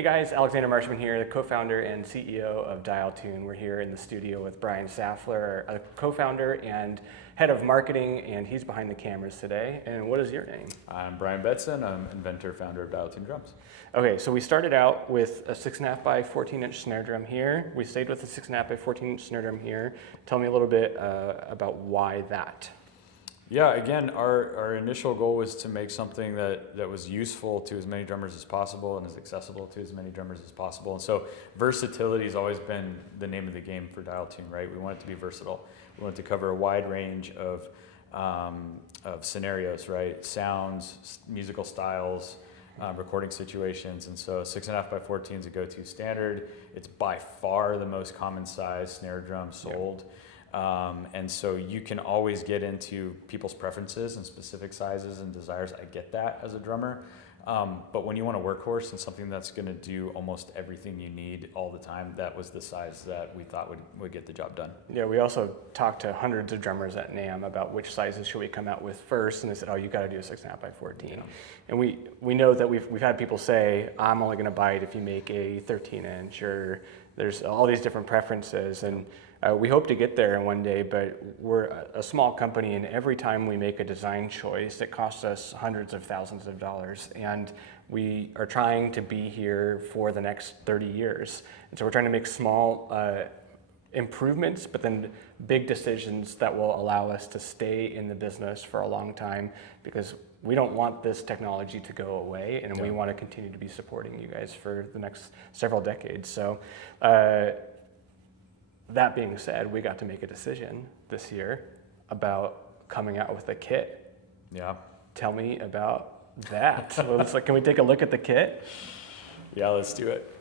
Hey guys, Alexander Marshman here, the co-founder and CEO of Dialtune. We're here in the studio with Brian Saffler, a co-founder and head of marketing, and he's behind the cameras today. And what is your name? I'm Brian Betson. I'm inventor, founder of Dialtune drums. Okay, so we started out with a 6.5 by 14 inch snare drum here. We stayed with a 6.5 by 14 inch snare drum here. Tell me a little bit about why that. Yeah, again, our initial goal was to make something that was useful to as many drummers as possible and as accessible to as many drummers as possible. And so versatility has always been the name of the game for Dialtune, right? We want it to be versatile. We want it to cover a wide range of scenarios, right? Sounds, musical styles, recording situations. And so 6.5 by 14 is a go-to standard. It's by far the most common size snare drum sold. Yep. And so you can always get into people's preferences and specific sizes and desires. I get that as a drummer. But when you want a workhorse and something that's going to do almost everything you need all the time, that was the size that we thought would get the job done. Yeah, we also talked to hundreds of drummers at NAMM about which sizes should we come out with first, and they said, oh, you got to do a 6.5 by 14. Yeah. And we know that we've had people say, I'm only going to buy it if you make a 13 inch, or there's all these different preferences. And we hope to get there in one day, but we're a small company, and every time we make a design choice, it costs us hundreds of thousands of dollars. And we are trying to be here for the next 30 years. And so we're trying to make small improvements, but then big decisions that will allow us to stay in the business for a long time, because we don't want this technology to go away, and we want to continue to be supporting you guys for the next several decades. So. That being said, we got to make a decision this year about coming out with a kit. Yeah. Tell me about that. Can we take a look at the kit? Yeah, let's do it.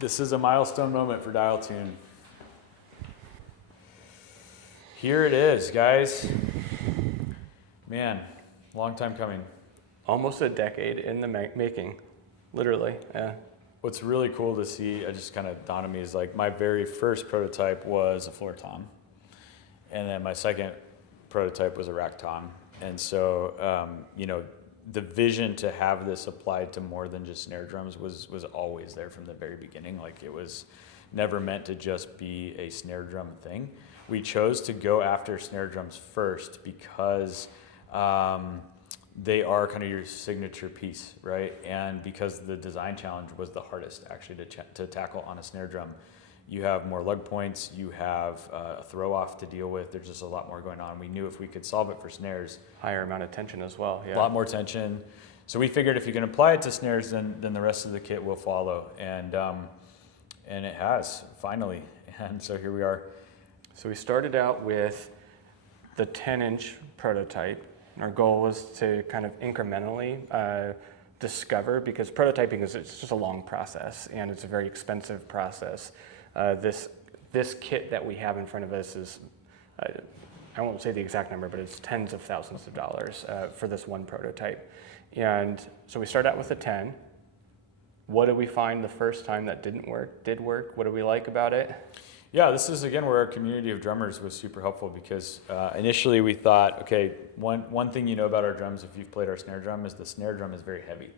This is a milestone moment for Dialtune. Here it is, guys. Man, long time coming. Almost a decade in the making, literally. Yeah. What's really cool to see, I just kind of dawned on me, is like my very first prototype was a floor tom. And then my second prototype was a rack tom. And so, the vision to have this applied to more than just snare drums was always there from the very beginning. Like, it was never meant to just be a snare drum thing. We chose to go after snare drums first because they are kind of your signature piece, right? And because the design challenge was the hardest actually to tackle on a snare drum. You have more lug points, you have a throw off to deal with, there's just a lot more going on. We knew if we could solve it for snares. Higher amount of tension as well, yeah. A lot more tension. So we figured if you can apply it to snares, then the rest of the kit will follow. And it has, finally. And so here we are. So we started out with the 10-inch prototype. Our goal was to kind of incrementally discover, because prototyping it's just a long process and it's a very expensive process. This kit that we have in front of us is, I won't say the exact number, but it's tens of thousands of dollars for this one prototype. And so we started out with a 10. What did we find the first time that did work? What do we like about it? Yeah, this is, again, where our community of drummers was super helpful, because initially we thought, okay, one thing you know about our drums, if you've played our snare drum, is the snare drum is very heavy.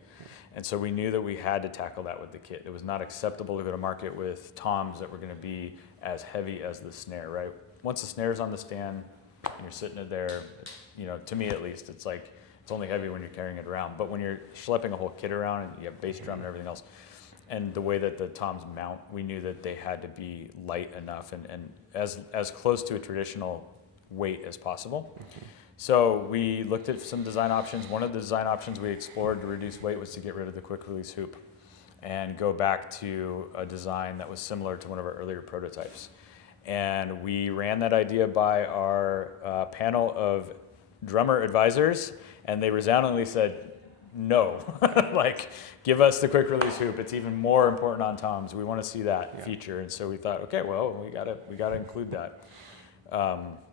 And so we knew that we had to tackle that with the kit. It was not acceptable to go to market with toms that were going to be as heavy as the snare, right? Once the snare's on the stand and you're sitting it there, to me at least, it's like, it's only heavy when you're carrying it around. But when you're schlepping a whole kit around and you have bass drum and everything else, and the way that the toms mount, we knew that they had to be light enough and as close to a traditional weight as possible. Mm-hmm. So we looked at some design options. One of the design options we explored to reduce weight was to get rid of the quick release hoop and go back to a design that was similar to one of our earlier prototypes. And we ran that idea by our panel of drummer advisors, and they resoundingly said, no, like, give us the quick release hoop. It's even more important on toms. We want to see that feature. And so we thought, okay, well, we gotta include that.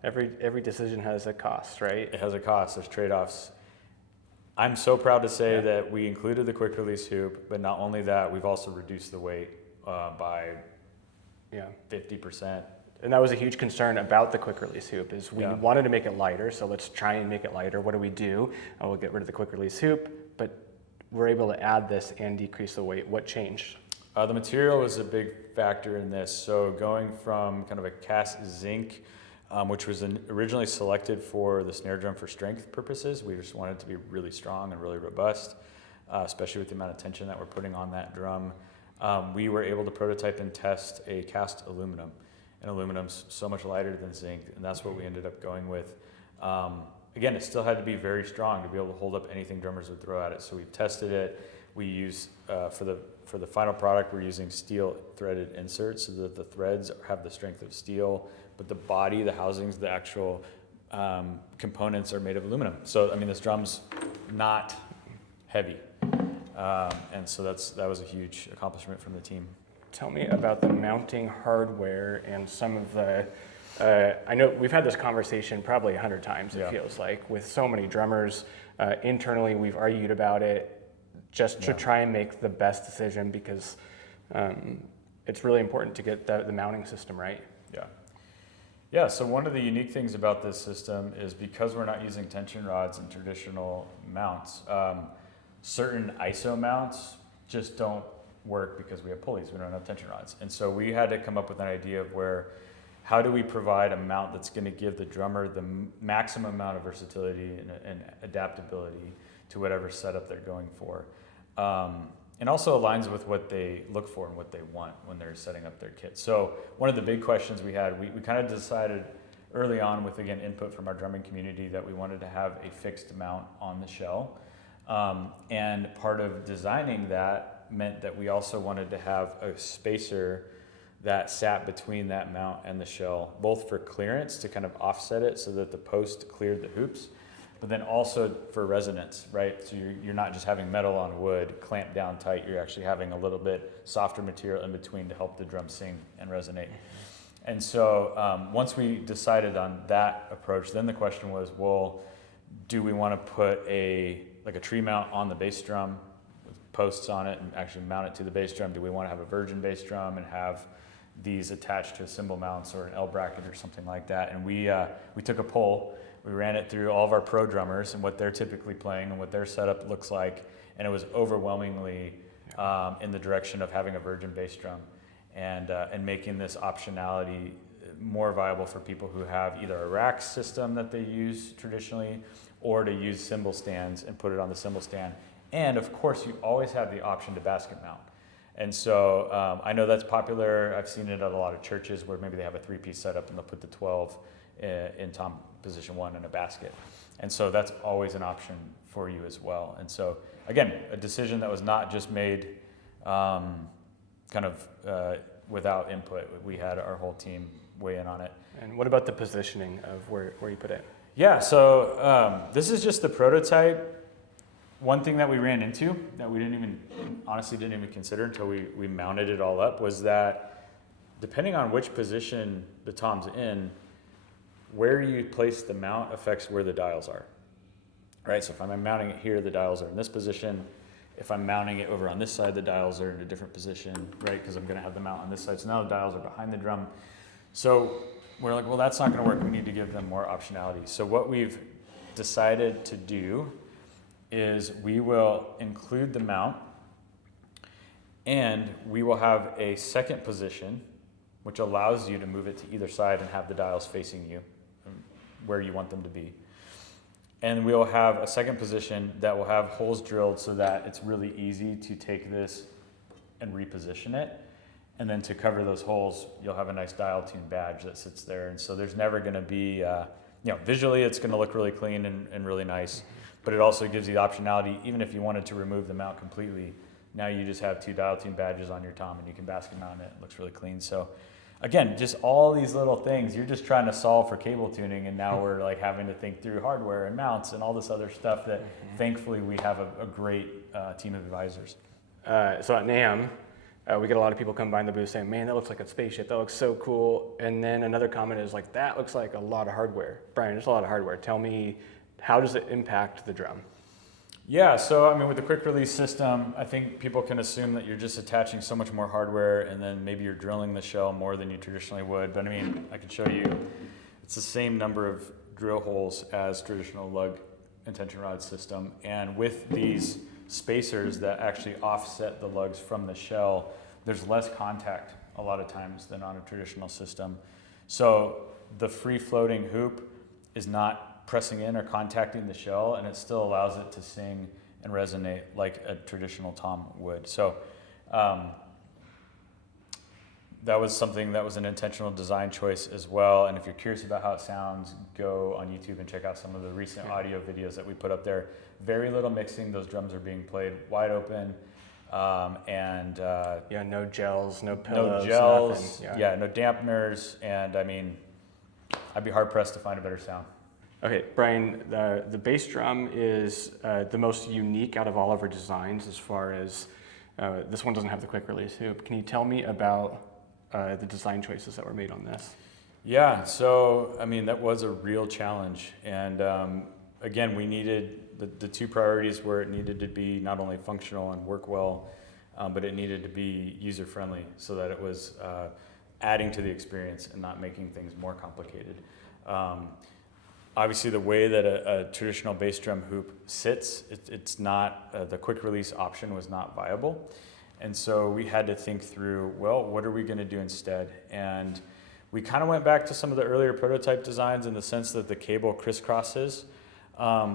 Every decision has a cost, right? It has a cost. There's trade-offs. I'm so proud to say that we included the quick release hoop, but not only that, we've also reduced the weight by 50%. And that was a huge concern about the quick release hoop, is we wanted to make it lighter, so let's try and make it lighter. What do? We'll get rid of the quick release hoop, but we're able to add this and decrease the weight. What changed? The material was a big factor in this. So going from kind of a cast zinc, which was originally selected for the snare drum for strength purposes. We just wanted it to be really strong and really robust, especially with the amount of tension that we're putting on that drum. We were able to prototype and test a cast aluminum, and aluminum's so much lighter than zinc, and that's what we ended up going with. Again, it still had to be very strong to be able to hold up anything drummers would throw at it. So we've tested it. We use, for the final product, we're using steel threaded inserts so that the threads have the strength of steel, but the body, the housings, the actual components are made of aluminum. So, I mean, this drum's not heavy. And so that was a huge accomplishment from the team. Tell me about the mounting hardware and some of the, I know we've had this conversation probably 100 times, it feels like, with so many drummers. Internally, we've argued about it just to try and make the best decision because it's really important to get the mounting system right. Yeah, so one of the unique things about this system is because we're not using tension rods and traditional mounts, certain ISO mounts just don't work because we have pulleys, we don't have tension rods. And so we had to come up with an idea of how do we provide a mount that's going to give the drummer the maximum amount of versatility and adaptability to whatever setup they're going for. And also aligns with what they look for and what they want when they're setting up their kit. So one of the big questions we had, we kind of decided early on with, again, input from our drumming community that we wanted to have a fixed mount on the shell. And part of designing that meant that we also wanted to have a spacer that sat between that mount and the shell, both for clearance to kind of offset it so that the post cleared the hoops, but then also for resonance, right? So you're not just having metal on wood clamped down tight, you're actually having a little bit softer material in between to help the drum sing and resonate. And so once we decided on that approach, then the question was, well, do we want to put a tree mount on the bass drum with posts on it and actually mount it to the bass drum? Do we want to have a virgin bass drum and have these attached to cymbal mounts or an L bracket or something like that? And we took a poll. We ran it through all of our pro drummers and what they're typically playing and what their setup looks like, and it was overwhelmingly in the direction of having a virgin bass drum and making this optionality more viable for people who have either a rack system that they use traditionally or to use cymbal stands and put it on the cymbal stand. And of course, you always have the option to basket mount. And so I know that's popular. I've seen it at a lot of churches where maybe they have a 3-piece setup and they'll put the 12 in tom position 1 in a basket. And so that's always an option for you as well. And so again, a decision that was not just made without input. We had our whole team weigh in on it. And what about the positioning of where you put it? Yeah, so this is just the prototype. One thing that we ran into that we honestly didn't even consider until we mounted it all up was that depending on which position the tom's in, where you place the mount affects where the dials are, right? So if I'm mounting it here, the dials are in this position. If I'm mounting it over on this side, the dials are in a different position, right? Because I'm gonna have the mount on this side. So now the dials are behind the drum. So we're like, well, that's not gonna work. We need to give them more optionality. So what we've decided to do is we will include the mount and we will have a second position which allows you to move it to either side and have the dials facing you where you want them to be. And we'll have a second position that will have holes drilled so that it's really easy to take this and reposition it. And then to cover those holes, you'll have a nice Dialtune badge that sits there. And so there's never gonna be, visually it's gonna look really clean and really nice, but it also gives you the optionality, even if you wanted to remove the mount completely, now you just have 2 Dialtune badges on your tom and you can basket mount it. It looks really clean. So again, just all these little things, you're just trying to solve for cable tuning, and now we're like having to think through hardware and mounts and all this other stuff that thankfully we have a great team of advisors. So at NAMM, we get a lot of people come by in the booth saying, man, that looks like a spaceship, that looks so cool. And then another comment is like, that looks like a lot of hardware. Brian, there's a lot of hardware. Tell me, how does it impact the drum? Yeah, so I mean, with the quick release system, I think people can assume that you're just attaching so much more hardware and then maybe you're drilling the shell more than you traditionally would. But I mean, I can show you, it's the same number of drill holes as traditional lug and tension rod system. And with these spacers that actually offset the lugs from the shell, there's less contact a lot of times than on a traditional system. So the free floating hoop is not pressing in or contacting the shell, and it still allows it to sing and resonate like a traditional tom would. So that was something that was an intentional design choice as well. And if you're curious about how it sounds, go on YouTube and check out some of the recent audio videos that we put up there. Very little mixing. Those drums are being played wide open. No gels, no pillows, no gels, nothing. no dampeners. And I mean, I'd be hard pressed to find a better sound. Okay, Brian, the bass drum is the most unique out of all of our designs as far as this one doesn't have the quick release hoop. Can you tell me about the design choices that were made on this? Yeah, so I mean, that was a real challenge. And again, we needed the two priorities where it needed to be not only functional and work well, but it needed to be user friendly so that it was adding to the experience and not making things more complicated. Obviously, the way that a traditional bass drum hoop sits, it's not, the quick release option was not viable. And so we had to think through, well, what are we going to do instead? And we kind of went back to some of the earlier prototype designs in the sense that the cable crisscrosses,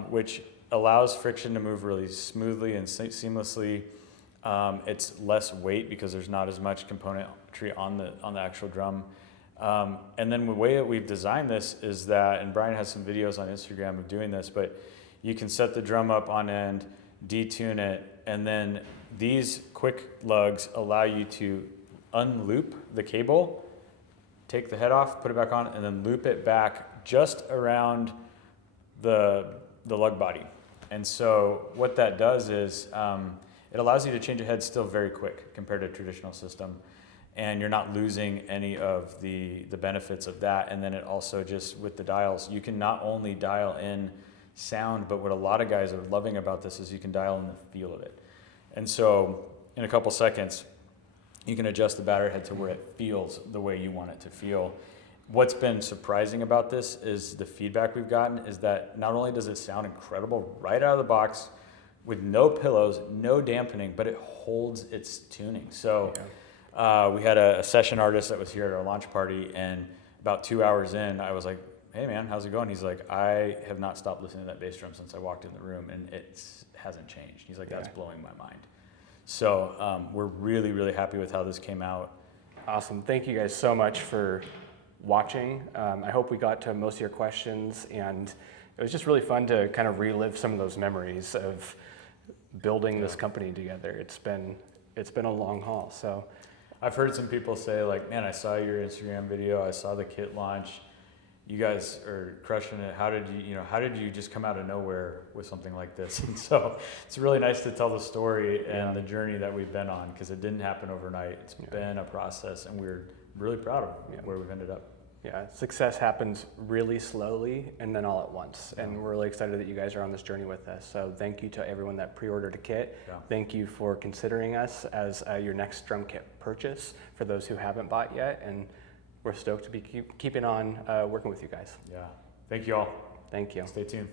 which allows friction to move really smoothly and seamlessly. It's less weight because there's not as much componentry on the actual drum. And then the way that we've designed this is that, and Brian has some videos on Instagram of doing this, but you can set the drum up on end, detune it, and then these quick lugs allow you to unloop the cable, take the head off, put it back on, and then loop it back just around the lug body. And so what that does is it allows you to change a head still very quick compared to a traditional system. And you're not losing any of the benefits of that. And then it also just, with the dials, you can not only dial in sound, but what a lot of guys are loving about this is you can dial in the feel of it. And so in a couple seconds, you can adjust the battery head to where it feels the way you want it to feel. What's been surprising about this is the feedback we've gotten is that not only does it sound incredible right out of the box with no pillows, no dampening, but it holds its tuning. So we had a session artist that was here at our launch party, and about 2 hours in, I was like, hey man, how's it going? He's like, I have not stopped listening to that bass drum since I walked in the room, and it hasn't changed. He's like, that's blowing my mind. So we're really, really happy with how this came out. Awesome. Thank you guys so much for watching. I hope we got to most of your questions, and it was just really fun to kind of relive some of those memories of building this company together. It's been a long haul. So I've heard some people say like, man, I saw your Instagram video, I saw the kit launch. You guys are crushing it. How did you just come out of nowhere with something like this? And so it's really nice to tell the story and the journey that we've been on, because it didn't happen overnight. It's been a process, and we're really proud of where we've ended up. Yeah, success happens really slowly and then all at once. And we're really excited that you guys are on this journey with us. So thank you to everyone that pre-ordered a kit. Yeah. Thank you for considering us as your next drum kit purchase for those who haven't bought yet. And we're stoked to be keeping on working with you guys. Yeah. Thank you all. Thank you. Stay tuned.